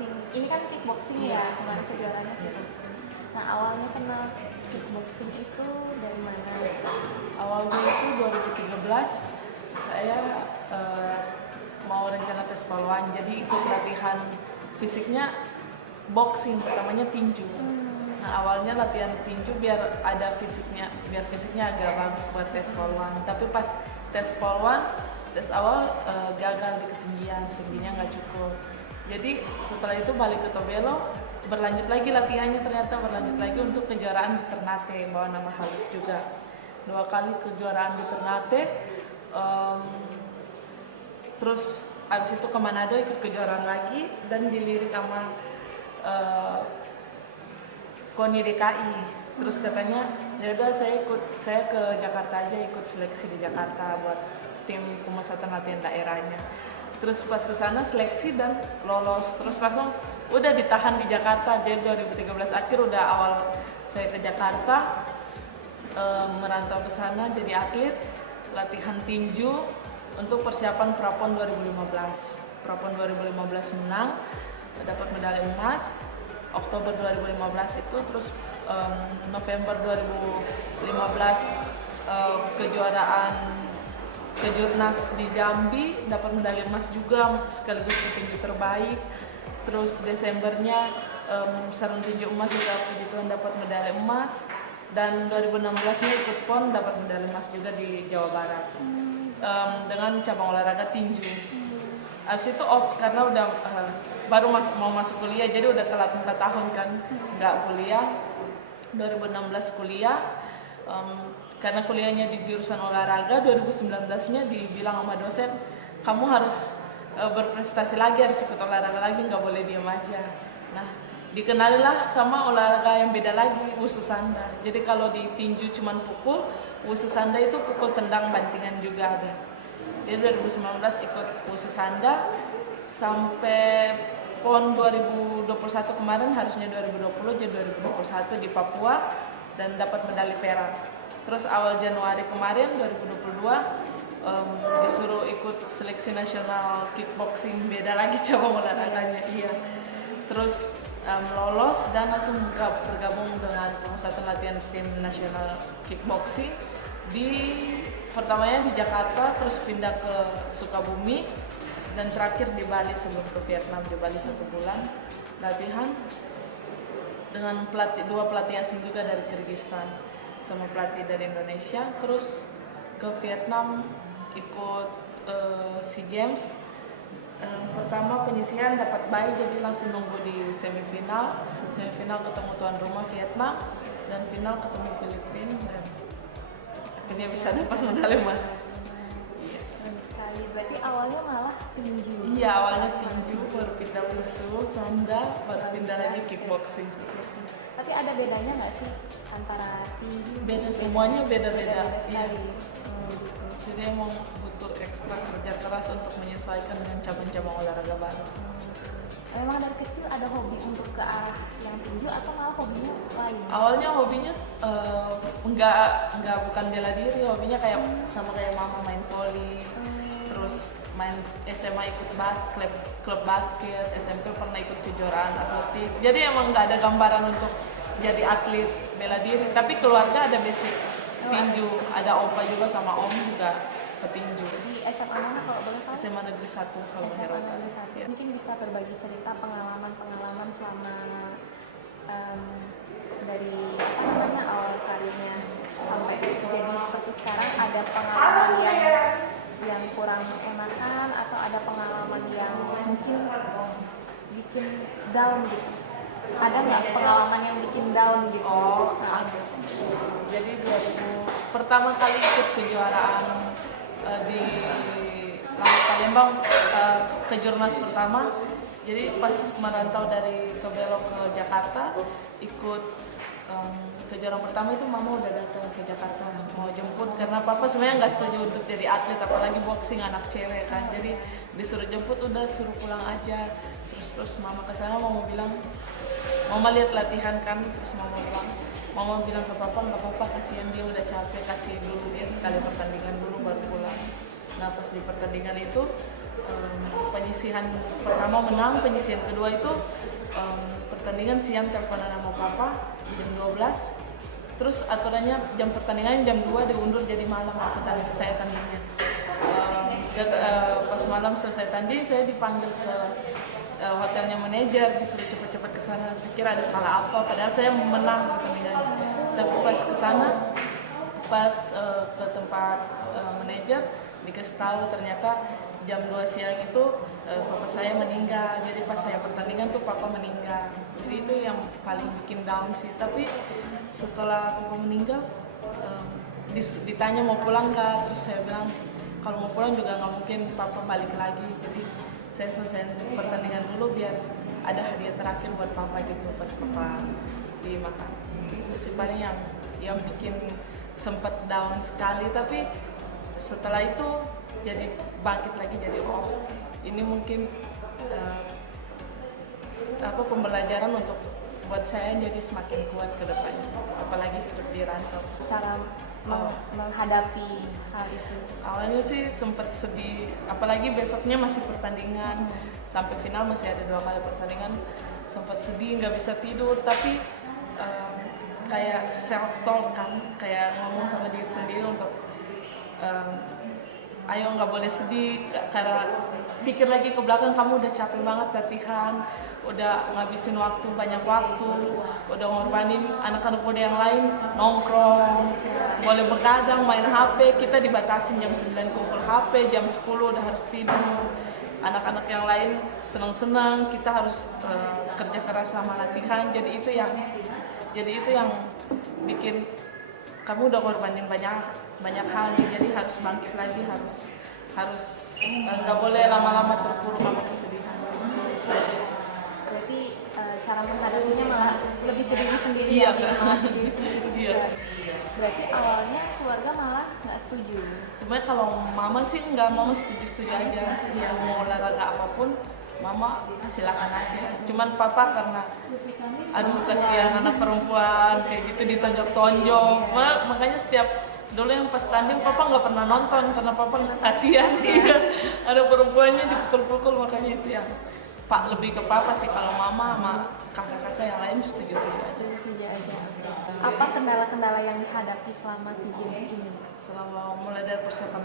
kickboxing. Ini kan kickboxing ya, kemarin kejuaraannya kickboxing. Nah awalnya kenal kickboxing itu dari mana? Awalnya itu 2013 saya mau rencana tes polwan, jadi ikut latihan fisiknya boxing, pertamanya tinju. Nah awalnya latihan tinju biar ada fisiknya, biar fisiknya agak bagus buat tes polwan. Tapi pas tes polwan, tes awal gagal di ketinggian, tingginya nggak cukup. Jadi setelah itu balik ke Tobelo, berlanjut lagi latihannya, ternyata berlanjut lagi untuk kejuaraan di Ternate, bawa nama Haluk juga. 2 kali kejuaraan di Ternate, terus abis itu ke Manado ikut kejuaraan lagi dan dilirik sama KONI DKI. Terus katanya ya udah saya ke Jakarta aja, ikut seleksi di Jakarta buat tim pemusatan latihan daerahnya. Terus pas ke sana seleksi dan lolos, terus langsung udah ditahan di Jakarta. Jadi 2013 akhir udah awal saya ke Jakarta, merantau ke sana jadi atlet, latihan tinju untuk persiapan Prapon 2015. Prapon 2015 menang, dapat medali emas. Oktober 2015 itu, terus November 2015 kejuaraan kejurnas di Jambi, dapat medali emas juga sekaligus petinju terbaik. Terus Desembernya sarung tinju emas juga, puji Tuhan dapat medali emas. Dan 2016-nya ikut PON, dapat medali emas juga di Jawa Barat dengan cabang olahraga tinju. Abis itu off karena udah baru mau masuk kuliah, jadi udah telat 4 tahun kan nggak kuliah. 2016 kuliah, karena kuliahnya di jurusan olahraga. 2019-nya dibilang sama dosen, kamu harus berprestasi lagi, harus ikut olahraga lagi, nggak boleh diam aja. Nah, dikenalilah sama olahraga yang beda lagi, Wusu Sanda. Jadi kalau di tinju cuman pukul, Wusu Sanda itu pukul, tendang, bantingan juga ada. Jadi 2019 ikut Wusu Sanda sampai PON 2021 kemarin, harusnya 2020 jadi 2021 di Papua dan dapat medali perak. Terus awal Januari kemarin 2022 disuruh ikut seleksi nasional kickboxing, beda lagi cabang olahraganya. Iya. Terus lolos dan langsung bergabung dengan pemusatan latihan tim nasional kickboxing di pertamanya di Jakarta, terus pindah ke Sukabumi, dan terakhir di Bali sebelum ke Vietnam. Di Bali 1 bulan latihan dengan dua pelatih asing juga dari Kyrgyzstan sama pelatih dari Indonesia. Terus ke Vietnam ikut SEA Games. Pertama penyisihan dapat bye, jadi langsung nunggu di semifinal ketemu tuan rumah Vietnam, dan final ketemu Filipina, dan akhirnya bisa dapat medali emas. Iya. Keren sekali. Berarti awalnya malah tinju. Iya, awalnya tinju, baru pindah Wusu Sanda, baru pindah lagi kickboxing. Tapi ada bedanya nggak sih antara tinju? Beda, semuanya beda-beda. Iya. Gitu. Jadi emang butuh ekstra kerja keras untuk menyesuaikan dengan cabang-cabang olahraga baru. Memang dari kecil ada hobi untuk ke arah yang tinju atau malah hobinya lain? Awalnya hobinya bukan bela diri, hobinya kayak sama kayak mama, main volley, terus main SMA ikut klub basket, SMP pernah ikut kejuaraan atletik. Jadi emang nggak ada gambaran untuk jadi atlet bela diri, tapi keluarga ada basic tinju, ada opa juga sama om juga petinju. Di SMA mana kalau boleh tahu? SMA Negeri 1 SMA Negeri 1. Ya. Mungkin bisa berbagi cerita pengalaman selama dari awal karirnya sampai jadi seperti sekarang. Ada pengalaman yang kurang enakan atau ada pengalaman yang mungkin bikin down gitu? Ada nggak pengalaman yang bikin down gitu? Oh, ada sih. Jadi pertama kali ikut kejuaraan di Palembang, kejurnas pertama. Jadi pas merantau dari Tobelo ke Jakarta, ikut kejuaraan pertama itu mama udah datang ke Jakarta mau jemput, karena papa sebenarnya nggak setuju untuk jadi atlet, apalagi boxing anak cewek kan. Jadi disuruh jemput, udah suruh pulang aja. Terus mama kesana, mama bilang, mama lihat latihan kan, terus mama bilang ke papa, nggak apa-apa, kasihan dia udah capek, kasih dulu dia sekali pertandingan dulu baru pulang. Nah pas di pertandingan itu penyisihan pertama menang, penyisihan kedua itu pertandingan siang teleponan sama papa jam 12. Terus aturannya jam pertandingan jam 2 diundur jadi malam saya tandingnya. Pas malam selesai tanding saya dipanggil ke hotelnya manajer, disuruh cepet-cepet ke sana. Pikir ada salah apa, padahal saya menang pertandingannya. Tapi pas ke sana, ke tempat manajer dikasih tahu ternyata jam 2 siang itu papa saya meninggal. Jadi pas saya pertandingan tuh papa meninggal. Jadi itu yang paling bikin down sih. Tapi setelah papa meninggal ditanya mau pulang nggak, terus saya bilang kalau mau pulang juga nggak mungkin papa balik lagi. Jadi saya selesai pertandingan dulu biar ada hadiah terakhir buat papa gitu pas papa dimakan. Itu sih paling yang bikin sempat down sekali, tapi setelah itu jadi bangkit lagi, jadi ini mungkin pembelajaran untuk buat saya jadi semakin kuat ke depannya, apalagi hidup di rantau. Cara menghadapi hal itu? Awalnya sih sempat sedih, apalagi besoknya masih pertandingan, sampai final masih ada 2 kali pertandingan, sempat sedih, nggak bisa tidur, tapi kayak self talk kan, kayak ngomong sama diri sendiri untuk ayo nggak boleh sedih, karena pikir lagi ke belakang kamu udah capek banget latihan, udah ngabisin banyak waktu, udah ngorbanin anak-anak muda yang lain nongkrong, boleh begadang, main HP, kita dibatasin jam 9 kumpul HP, jam 10 udah harus tidur. Anak-anak yang lain senang-senang, kita harus kerja keras sama latihan. Jadi itu yang bikin kamu udah ngorbanin banyak hal nih, jadi harus bangkit lagi, harus nggak boleh lama-lama terpuruk sama kesedihan. Berarti cara menghadapinya malah lebih ke diri sendiri, Iya, malah ke diri sendiri Iya. juga. Berarti awalnya keluarga malah nggak setuju? Sebenarnya kalau mama sih mama setuju-setuju aja, dia mau olahraga apapun mama silakan aja. Cuman papa karena aduh kasihan anak perempuan kayak gitu ditonjok-tonjok, makanya setiap dulu yang pas tanding papa nggak pernah nonton karena papa kasihan dia ada perempuannya dipukul-pukul, makanya itu yang pak lebih ke papa sih. Kalau mama sama kakak-kakak yang lain setuju aja. Apa kendala-kendala yang dihadapi selama SEA Games ini? Selama mulai dari persiapan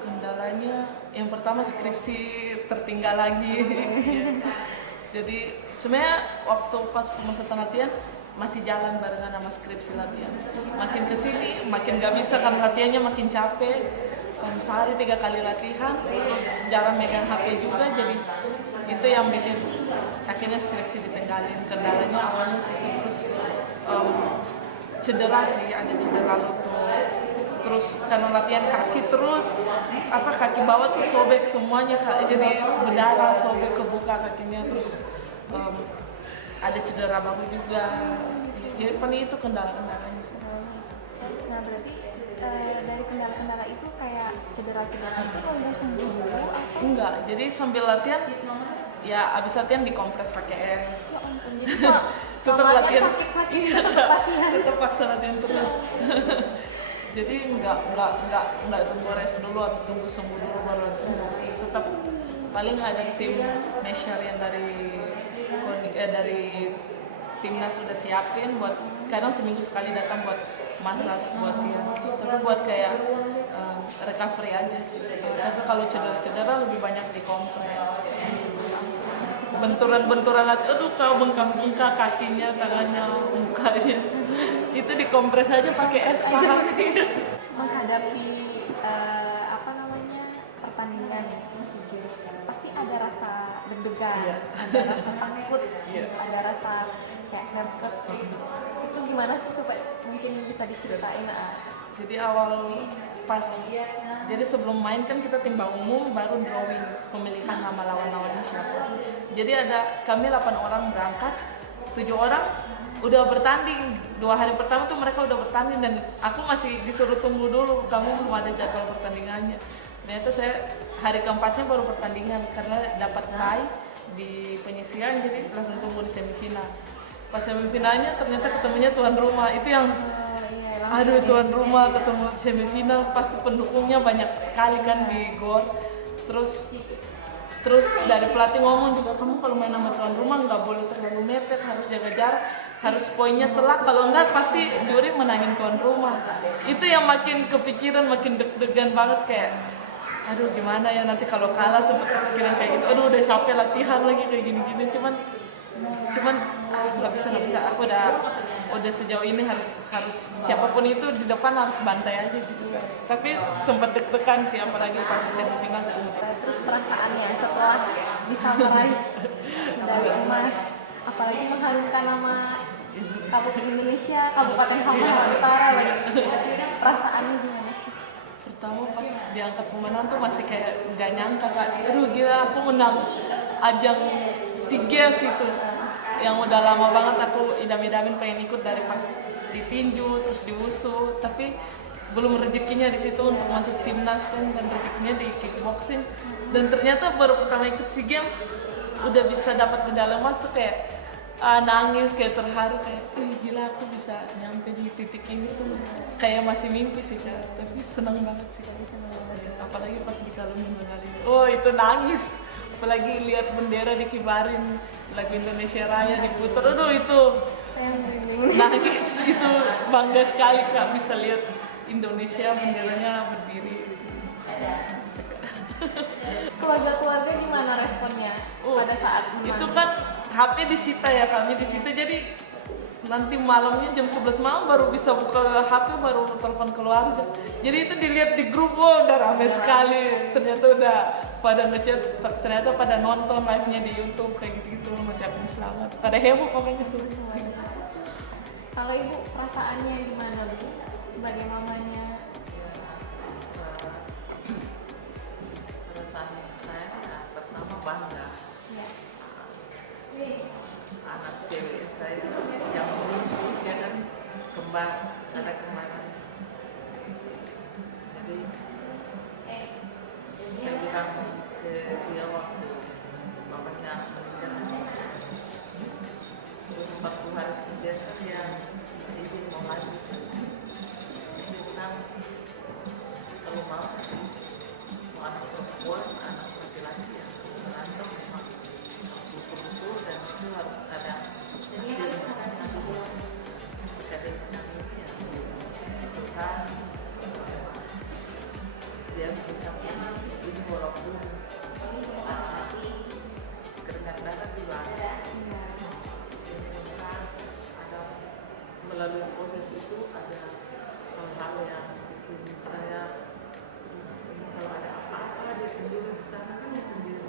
kendalanya yang pertama skripsi tertinggal lagi. Jadi sebenarnya waktu pas pemusatan latihan masih jalan barengan sama skripsi latihan. Makin kesini makin gak bisa kan, latihannya makin capek. Sehari 3 kali latihan, terus jarang megang HP juga, jadi itu yang bikin akhirnya skripsi ditinggalin. Kendalanya awalnya sih, terus cedera sih, ada cedera lutut. Terus karena latihan kaki terus, kaki bawah tuh sobek semuanya, jadi berdarah, sobek, kebuka kakinya, terus ada cedera bahu juga. Jadi paling itu kendala-kendalanya sih. Nah berarti dari kendala-kendala itu kayak cedera-cedera itu nunggu sembuh dulu atau? Enggak, jadi sambil latihan, ya abis latihan dikompres pakai es. Ya ampun, jadi Tetap latihan, sakit-sakit tetap latihan. tetap paksa latihan terus. Jadi enggak tunggu rest dulu atau tunggu sembuh dulu baru tetap paling ada tim measure yang dari timnas sudah siapin buat kadang seminggu sekali datang buat massage buat dia, tapi buat kayak recovery aja sih. Tapi kalau cedera lebih banyak dikompres, benturan aduh kau bengkak kakinya, tangannya, mukanya itu dikompres aja pakai es tahan. Menghadapi pertandingan SEA Games pasti ada rasa deg-degan, ada rasa takut, ada rasa kayak nervous. Itu gimana sih, coba mungkin bisa diceritain? Jadi jadi sebelum main kan kita timbang umum, baru drawing pemilihan nama lawan-lawannya siapa. Jadi kami 8 orang berangkat, 7 orang udah bertanding. 2 hari pertama tuh mereka udah bertanding dan aku masih disuruh tunggu dulu, kamu belum ada jadwal pertandingannya. Ternyata saya hari keempatnya baru pertandingan karena dapat bye di penyisian, jadi langsung tunggu di semifinal. Pas semifinalnya ternyata ketemunya tuan rumah, itu yang tuan rumah ketemu semifinal, pasti pendukungnya banyak sekali kan di GOR. Terus dari pelatih ngomong juga, kamu kalau main sama tuan rumah nggak boleh terlalu mepet, harus jaga jarak, harus poinnya telak, kalau enggak pasti juri menangin tuan rumah. Itu yang makin kepikiran, makin deg-degan banget, kayak aduh gimana ya nanti kalau kalah, sempet kepikiran kayak gitu, aduh udah capek latihan lagi kayak gini-gini, cuman nggak bisa, aku udah sejauh ini harus siapapun itu di depan harus bantai aja gitu. Tapi sempat deg-degan sih, apalagi pas semifinal. Terus perasaannya setelah bisa meraih dari emas, apalagi mengharumkan nama Indonesia, Kabupaten Hambahara Utara, perasaannya gimana sih? Pertama pas diangkat pemenang tuh masih kayak nggak nyangka, Kak. Aduh gila, aku menang ajang SEA Games itu yang udah lama banget aku idam-idamin pengen ikut dari pas ditinju terus di WUSU, tapi belum rezekinya di situ untuk masuk timnas kan, dan rezekinya di kickboxing, dan ternyata baru pertama ikut SEA Games udah bisa dapat medali emas tuh kayak nangis, kayak terharu, kayak gila aku bisa nyampe di titik ini tuh kayak masih mimpi sih, Kak. Tapi senang banget sih, apalagi pas dikalungin medali, itu nangis. Apalagi lihat bendera dikibarin, lagu Indonesia Raya diputar, itu nangis. Itu bangga sekali, Kak, bisa lihat Indonesia benderanya berdiri. Keluarga gimana responnya pada saat menang? Itu kan HP disita ya, kami disita, jadi nanti malamnya jam 11 malam baru bisa buka HP, baru telepon keluarga. Jadi itu dilihat di grup, udah rame sekali. Ternyata udah pada ngechat, ternyata pada nonton live-nya di YouTube kayak gitu-gitu, ngucapin selamat. Pada heboh pokoknya semua. Kalau Ibu perasaannya gimana, Bu? Sebagai mamanya? Perasaan saya pertama bangga. Ya. Anak cewek saya yang bungsu, dia kan kembar, ada kembaran. Jadi saya bilang ke dia waktu mamanya meninggal, terus 40 hari kemudian dia izin mau lanjut. Dia bilang kalau mau anak perempuan, anak laki-laki yang berantem memang betul-betul, dan itu harus ada dia bisa sampai ini walaupun keringat darah di bawah. Ada melalui proses itu ada hal-hal yang bikin saya ini, kalau ada apa-apa dia sendiri di sana, kan dia sendiri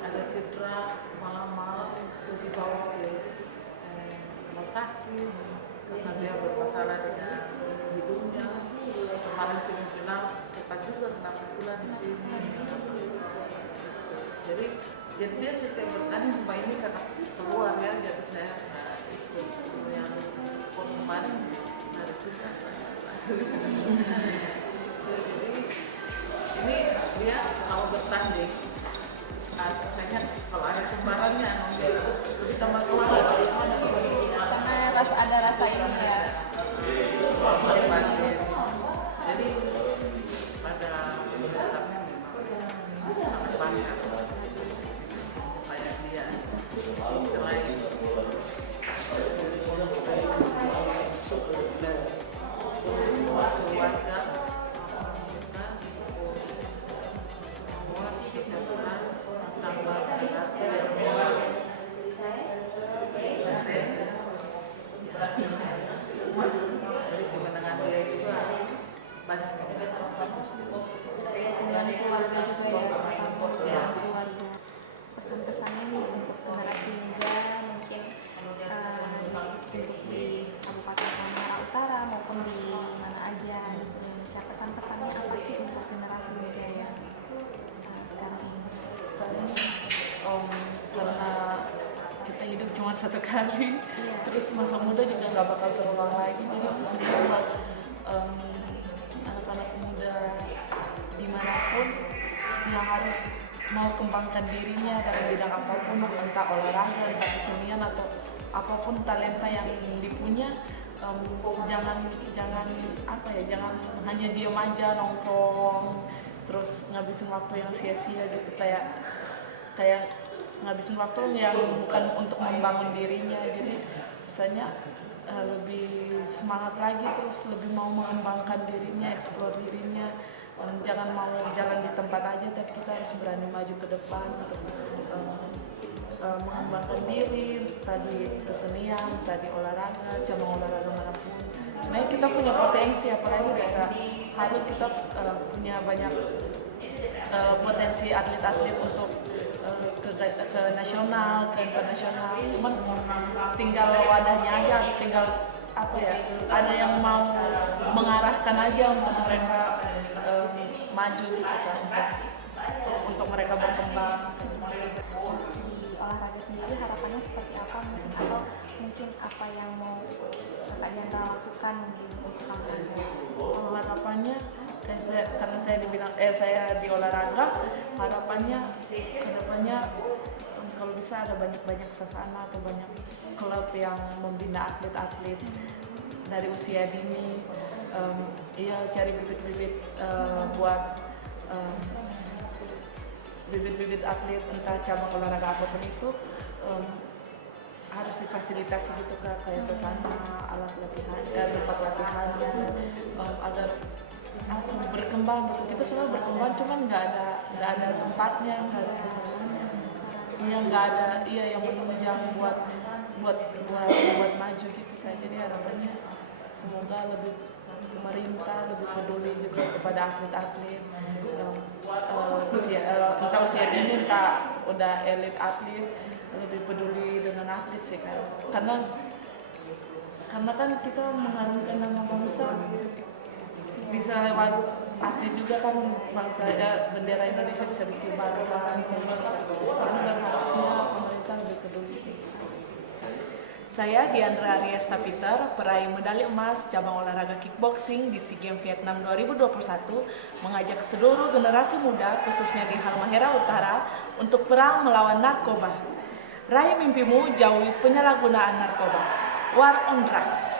ada cedera malam-malam dibawa ke rumah sakit karena dia bermasalah dengan hidungnya. Kemarin semifinal cepat juga kena pukulan di sini. Jadi dia setiap bertanding cuma ini karena keluar ya, jadi saya ikut yang pon kemarin dari kisah saya. Jadi ini dia mau bertanding, kayaknya kalau ada kembarannya lebih tambah semangat. Karena ada rasa ini ya. Jadi pada dasarnya memang sangat bangga supaya dia selain keluarga, tambah prestasi dari kemenangan dia juga banyak yang bagus. Dan keluarga juga ya, keluarga. Pesan-pesannya nih untuk generasi muda, mungkin untuk di Kabupaten Hambahara Utara maupun di mana aja di seluruh Indonesia, pesan-pesannya apa sih untuk generasi muda yang sekarang ini? Karena kita hidup cuma satu kali, Iya. terus masa muda juga nggak bakal terulang lagi. Jadi pesannya buat anak-anak muda dimanapun yang harus mau kembangkan dirinya dalam bidang apapun, entah olahraga, entah kesenian atau apapun talenta yang dipunya, jangan hanya diam aja nongkrong, terus ngabisin waktu yang sia-sia gitu, kayak ngabisin waktu yang bukan untuk membangun dirinya. Jadi misalnya lebih semangat lagi, terus lebih mau mengembangkan dirinya, explore dirinya. Jangan mau jalan di tempat aja, tapi kita harus berani maju ke depan untuk mengembangkan diri, tadi kesenian, tadi olahraga, cabang olahraga manapun. Sebenarnya kita punya potensi, apalagi daerah Halut kita punya banyak potensi atlet-atlet untuk ke nasional, ke internasional. Cuman tinggal wadahnya aja, tinggal apa ya, ada yang mau mengarahkan aja untuk mereka maju gitu kan, untuk mereka berkembang. Di olahraga sendiri harapannya seperti apa mungkin, atau mungkin apa yang mau Kak Diandra lakukan mungkin untuk olahraga? Kalau harapannya, karena saya dibilang saya di olahraga, harapannya kedepannya kalau bisa ada banyak sasana atau banyak klub yang membina atlet-atlet dari usia dini. Cari bibit-bibit buat bibit-bibit atlet, entah cabang olahraga apapun itu, harus difasilitasi gitu Kak, kayak sasana, alat latihan, tempat latihannya, agar berkembang gitu. Kita semua berkembang, cuman nggak ada tempatnya, nggak ada sasananya, nggak ada yang menunjang buat maju gitu Kak. Jadi harapannya semoga lebih pemerintah lebih peduli juga kepada atlet-atlet, entah usia dini, entah udah elit atlet, lebih peduli dengan atlet sih kan. Karena kan kita mengharumkan nama bangsa bisa lewat atlet juga kan, bangsa bendera Indonesia bisa dikibarkan. Karena berharapnya pemerintah lebih peduli sih. Saya Diandra Ariesta Peter, peraih medali emas cabang olahraga kickboxing di SEA Games Vietnam 2021, mengajak seluruh generasi muda, khususnya di Halmahera Utara, untuk perang melawan narkoba. Raih mimpimu, jauhi penyalahgunaan narkoba. War on Drugs.